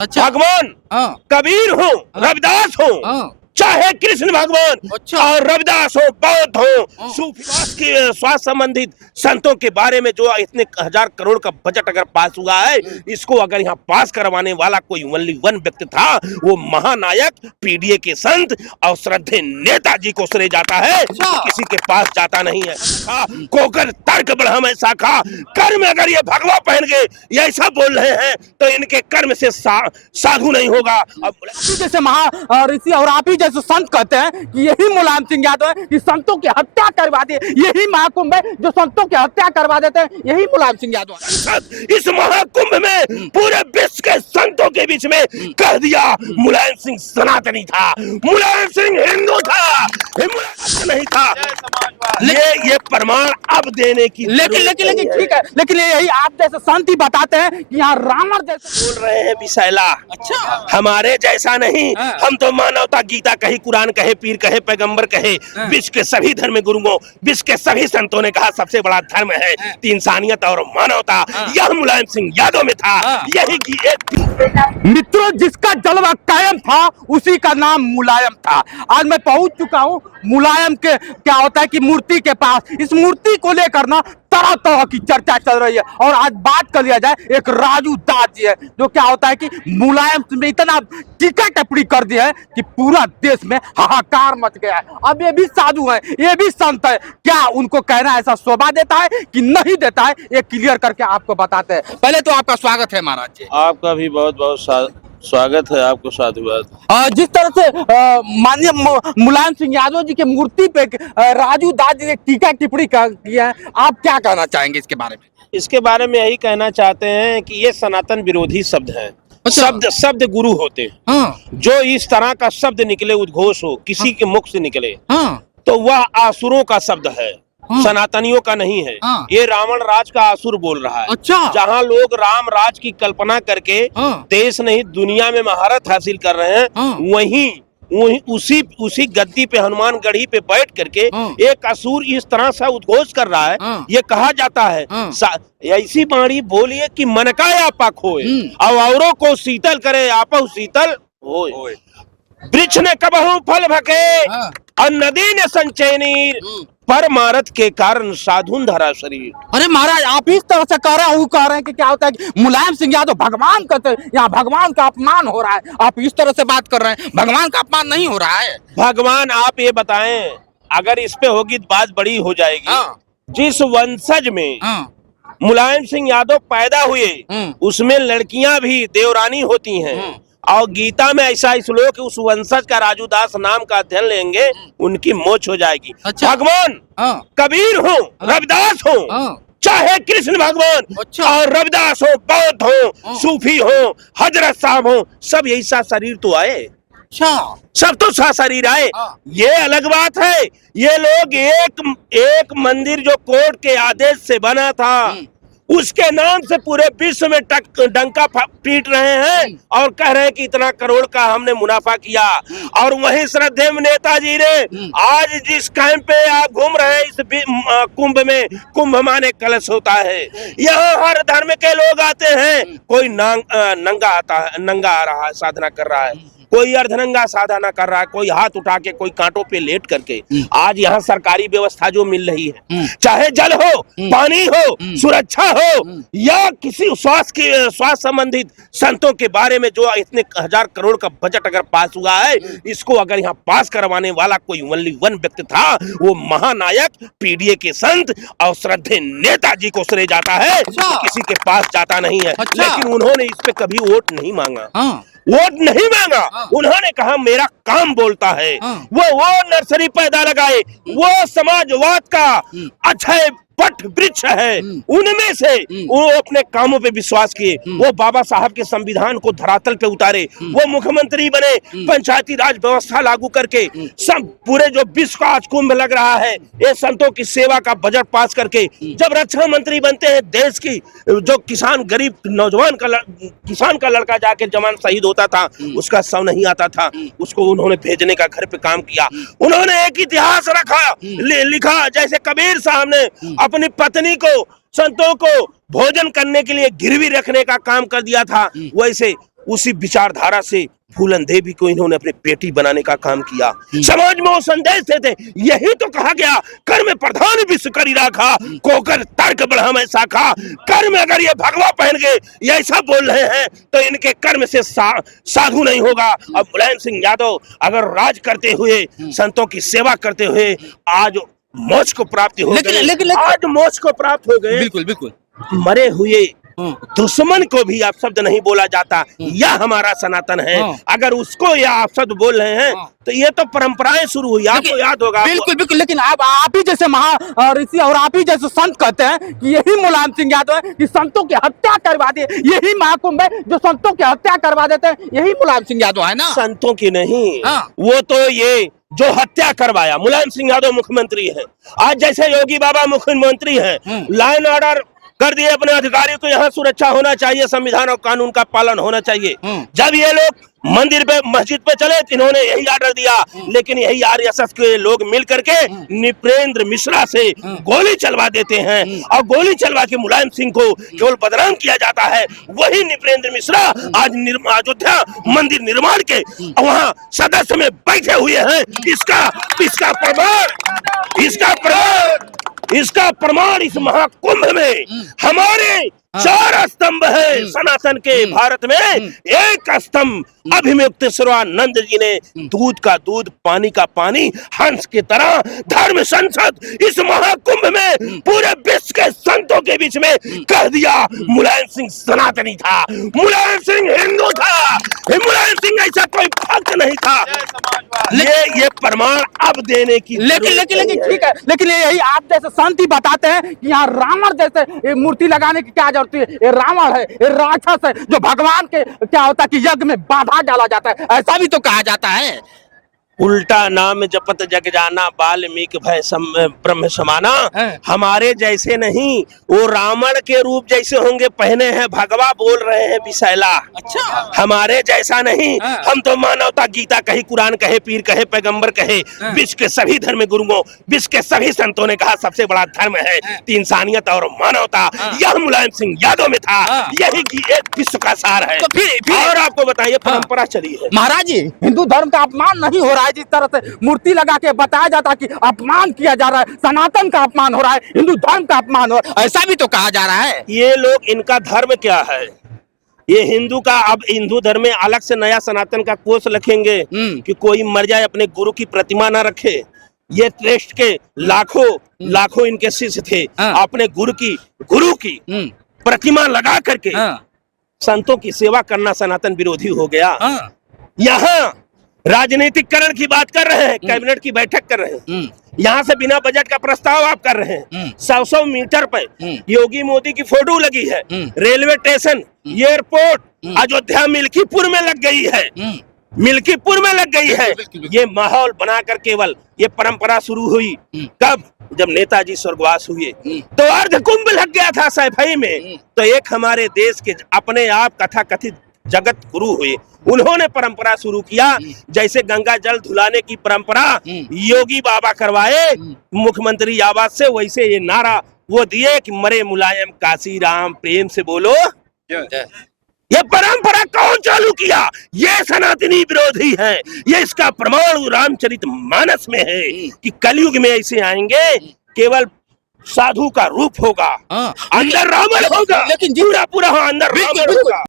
अच्छा। भगवान हाँ। कबीर हो, रविदास हो, हाँ। चाहे कृष्ण भगवान अच्छा। और रविदास हो, बौद्ध हो, हाँ। सूफी स्वास्थ्य संबंधित संतों के बारे में जो इतने हजार करोड़ का बजट अगर पास हुआ है, इसको अगर यहाँ पास करवाने वाला कोई ओनली वन व्यक्ति था, वो महानायक पीडीए के संत और श्रद्धेय नेताजी को श्रेय जाता है। अच्छा। किसी के पास जाता नहीं है। कोकर तर्क बढ़ा में शाखा कर्म, अगर ये भगवा पहन के ये ऐसा बोल रहे हैं तो इनके कर्म से साधु नहीं होगा। अब जैसे महा ऋषि और आप ही जैसे संत कहते हैं कि यही मुलायम सिंह यादव है कि संतों की हत्या करवा दी, यही महाकुंभ है जो संतों की हत्या करवा देते हैं, यही मुलायम सिंह यादव है। इस महाकुंभ में पूरे विश्व के संतों के बीच में कह दिया मुलायम सिंह सनातनी था, मुलायम सिंह हिंदू था, नहीं था। ये प्रमाण अब देने की लेकिन ठीक है, लेकिन यही आप जैसे संत ही बताते हैं कि यहाँ रावण जैसे बोल रहे हैं विशैला। अच्छा। हमारे जैसा नहीं, हाँ। हम तो मानवता, गीता कहे, कुरान कहे, पीर कहे, पैगंबर कहे, हाँ। विश्व के सभी धर्म गुरुओं, विश्व के सभी संतों ने कहा सबसे बड़ा धर्म है हाँ। इंसानियत और मानवता। यह मुलायम सिंह यादव में था। हाँ। यही की मित्रों, जिसका जलवा कायम था उसी का नाम मुलायम था। आज मैं पहुंच चुका हूं मुलायम के क्या होता है कि मूर्ति के पास। इस मूर्ति को लेकर ना तरह तरह की चर्चा चल रही है। और आज बात कर लिया जाए, एक राजू दास जी है जो क्या होता है कि मुलायम में इतना टीका टिप्पणी कर दिया है कि पूरा देश में हाहाकार मच गया है। अब ये भी साधु है, ये भी संत है, क्या उनको कहना ऐसा शोभा देता है कि नहीं देता है, ये क्लियर करके आपको बताते हैं। पहले तो आपका स्वागत है महाराज जी। आपका भी बहुत बहुत स्वागत है, आपको साधुवाद। जिस तरह से माननीय मुलायम सिंह यादव जी के मूर्ति पे राजू दास जी ने टीका टिप्पणी किया है, आप क्या कहना चाहेंगे इसके बारे में? इसके बारे में यही कहना चाहते हैं कि ये सनातन विरोधी शब्द हैं। अच्छा। शब्द गुरु होते हैं। हाँ। जो इस तरह का शब्द निकले, उद्घोष हो किसी के मुख से निकले, हाँ। तो वह आसुरों का शब्द है, हाँ। सनातनियों का नहीं है। हाँ। ये रावण राज का आसुर बोल रहा है। अच्छा। जहाँ लोग राम राज की कल्पना करके हाँ। देश नहीं दुनिया में महारत हासिल कर रहे हैं, हाँ। वहीं उसी गद्दी पे, हनुमान गढ़ी पे बैठ करके हाँ। एक असुर इस तरह से उद्घोष कर रहा है। हाँ। ये कहा जाता है हाँ। ऐसी बाणी बोलिए कि मन का आपा खोए और औरों को शीतल करे, आपा शीतल होए। वृक्ष ने कबहू फल भके हाँ। और नदी ने संचय नीर, पर मारत के कारण साधुन धरा शरीर। अरे महाराज, आप इस तरह से कह रहे हैं कि क्या होता है कि मुलायम सिंह यादव भगवान कहते हैं, यहाँ भगवान का अपमान हो रहा है। आप इस तरह से बात कर रहे हैं, भगवान का अपमान नहीं हो रहा है। भगवान, आप ये बताएं, अगर इस पे होगी तो बात बड़ी हो जाएगी। हाँ। जिस वंशज में हाँ। मुलायम सिंह यादव पैदा हुए, उसमें लड़कियां भी देवरानी होती हैं। और गीता में ऐसा श्लोक, उस वंशज का राजू दास नाम का अध्ययन लेंगे, उनकी मोच हो जाएगी। अच्छा। भगवान कबीर हो, रविदास हो, चाहे कृष्ण भगवान अच्छा। और रविदास हो, बौद्ध हो, सूफी हो, हजरत साहब हो, सब यही सा शरीर तो आए। अच्छा। सब तो सा शरीर आए। ये अलग बात है। ये लोग एक मंदिर जो कोर्ट के आदेश से बना था, उसके नाम से पूरे विश्व में डंका पीट रहे हैं और कह रहे हैं कि इतना करोड़ का हमने मुनाफा किया। और वहीं श्रद्धेय नेताजी ने आज जिस कैंप पे आप घूम रहे हैं, इस कुंभ में, कुंभ माने कलश होता है, यहाँ हर धर्म के लोग आते हैं। कोई नंगा आता है, नंगा आ रहा है, साधना कर रहा है, कोई अर्धनंगा साधना कर रहा है, कोई हाथ उठा के, कोई कांटों पे लेट करके। आज यहाँ सरकारी व्यवस्था जो मिल रही है, चाहे जल हो, पानी हो, सुरक्षा हो, या किसी स्वास्थ्य संबंधित संतों के बारे में जो इतने हजार करोड़ का बजट अगर पास हुआ है, इसको अगर यहाँ पास करवाने वाला कोई ओनली वन व्यक्ति था, वो महानायक पीडीए के संत और श्रद्धेय नेताजी को श्रेय जाता है। किसी के पास जाता नहीं है। लेकिन उन्होंने इस पे कभी वोट नहीं मांगा। वोट नहीं मांगा। उन्होंने कहा मेरा काम बोलता है। वो नर्सरी पैदा लगाए, वो समाजवाद का अक्षय पट वृक्ष है, उनमें से वो अपने कामों पे विश्वास किए। वो बाबा साहब के संविधान को धरातल पे उतारे, वो मुख्यमंत्री बने, पंचायती राज व्यवस्था लागू करके सब पूरे जो विश्व का आज कुंभ लग रहा है, ये संतों की सेवा का बजट पास करके जब रक्षा मंत्री बनते हैं, देश की जो किसान, गरीब नौजवान किसान का लड़का जाके जवान शहीद होता था, उसका शव नहीं आता था, उसको उन्होंने भेजने का घर पे काम किया। उन्होंने एक इतिहास रखा, लिखा, जैसे कबीर साहब ने अपनी पत्नी को, संतों को भोजन करने के लिए गिरवी रखने का काम कर दिया था, वैसे उसी विचारधारा से फूलन देवी को इन्होंने अपनी बेटी बनाने का काम किया। समाज में वो संदेश देते, यही तो कहा गया कर्म प्रधान विश्व करी राखा, कोकर तर्क बढ़ा में शाखा। कर्म अगर ये भगवा पहन के ये ऐसा बोल रहे हैं तो इनके कर्म से साधु नहीं होगा। अब मुलायम सिंह यादव अगर राज करते हुए, संतों की सेवा करते हुए आज मोक्ष को प्राप्ति हो गई, आज मोक्ष को प्राप्त हो गए। बिल्कुल बिल्कुल। मरे हुए दुश्मन को भी आप शब्द नहीं बोला जाता, यह हमारा सनातन है। अगर उसको यह आप शब्द बोल रहे हैं तो ये तो परंपराएं शुरू हुई, आपको याद होगा। बिल्कुल बिल्कुल। लेकिन आप ही जैसे महा ऋषि और आप ही जैसे संत कहते हैं कि यही मुलायम सिंह यादव है कि संतों की हत्या करवा दिए, यही महाकुंभ है जो संतों की हत्या करवा देते हैं, यही मुलायम सिंह यादव है ना। संतों की नहीं, वो तो ये जो हत्या करवाया, मुलायम सिंह यादव मुख्यमंत्री है। आज जैसे योगी बाबा मुख्यमंत्री है, लाइन ऑर्डर कर दिए अपने अधिकारियों को, यहाँ सुरक्षा होना चाहिए, संविधान और कानून का पालन होना चाहिए। जब ये लोग मंदिर पे मस्जिद पे चले तो इन्होंने यही ऑर्डर दिया, लेकिन यही आरएसएस के लोग मिल करके नृपेंद्र मिश्रा से गोली चलवा देते हैं और गोली चलवा के मुलायम सिंह को केवल बदनाम किया जाता है। वही नृपेंद्र मिश्रा आज अयोध्या मंदिर निर्माण के वहाँ सदस्य में बैठे हुए हैं। इसका प्रमाण इस महाकुंभ में हमारे 4 स्तंभ है सनातन के भारत में। एक स्तंभ अभिमुक्तेश्वरानंद जी ने दूध का दूध, पानी का पानी, हंस की तरह धर्म संसद इस महाकुंभ में पूरे विश्व के संतों के बीच में कह दिया मुलायम सिंह सनातनी था, मुलायम सिंह हिंदू था, मुलायम सिंह ऐसा कोई भक्त नहीं था। ये प्रमाण अब देने की लेकिन ठीक है, लेकिन यही आप जैसे संत ही बताते हैं कि यहाँ रावण जैसे मूर्ति लगाने की क्या जरूरत है। ये रावण है, ये राक्षस है जो भगवान के क्या होता है कि यज्ञ में बाधा डाला जाता है, ऐसा भी तो कहा जाता है। उल्टा नाम जपत जग जाना, वाल्मीकि भय ब्रह्म समाना। हमारे जैसे नहीं, वो रावण के रूप जैसे होंगे, पहने हैं भगवा, बोल रहे हैं विषैला। अच्छा, हमारे जैसा नहीं। हम तो मानवता, गीता कही, कुरान कहे, पीर कहे, पैगंबर कहे, विश्व के सभी धर्म गुरुओं, विश्व के सभी संतों ने कहा सबसे बड़ा धर्म है इंसानियत और मानवता। यह मुलायम सिंह यादव में था, यही एक विश्व का सार है। तो फिर और आपको बताइए परंपरा चली है। महाराज जी, हिंदू धर्म का अपमान नहीं हो रहा है जिस तरह से मूर्ति लगा के बताया जाता है कि अपमान किया जा रहा है, सनातन का अपमान हो रहा है, हिंदू धर्म का अपमान हो रहा है, ऐसा भी तो कहा जा रहा है। ये लोग, इनका धर्म क्या है? ये हिंदू का, अब हिंदू धर्म में अलग से नया सनातन का कोष लिखेंगे कि कोई मर जाए अपने गुरु की प्रतिमा ना रखे। ये ट्रस्ट के लाखों इनके शिष्य थे, अपने गुरु की प्रतिमा लगा करके संतों की सेवा करना सनातन विरोधी हो गया। यहाँ राजनीतिकरण की बात कर रहे हैं, कैबिनेट की बैठक कर रहे हैं, यहाँ से बिना बजट का प्रस्ताव आप कर रहे हैं। 100 मीटर पे योगी मोदी की फोटो लगी है, railway station, airport Ayodhya Milkipur में लग गई है, मिल्कीपुर में लग गई है। ये माहौल बनाकर केवल ये परंपरा शुरू हुई कब? जब नेताजी स्वर्गवास हुए तो अर्धकुंभ लग गया था सैफई में। तो एक हमारे देश के अपने आप कथाकथित जगत गुरु हुए, उन्होंने परंपरा शुरू किया। जैसे गंगा जल धुलाने की परंपरा योगी बाबा करवाए मुख्यमंत्री आवास से, वैसे ये नारा वो दिए कि मरे मुलायम काशी राम, प्रेम से बोलो। ये परंपरा कौन चालू किया? ये सनातनी विरोधी है। ये इसका प्रमाण रामचरितमानस में है कि कलयुग में ऐसे आएंगे, केवल साधु का रूप होगा, अंदर रावण होगा, लेकिन पूरा अंदर रावण होगा।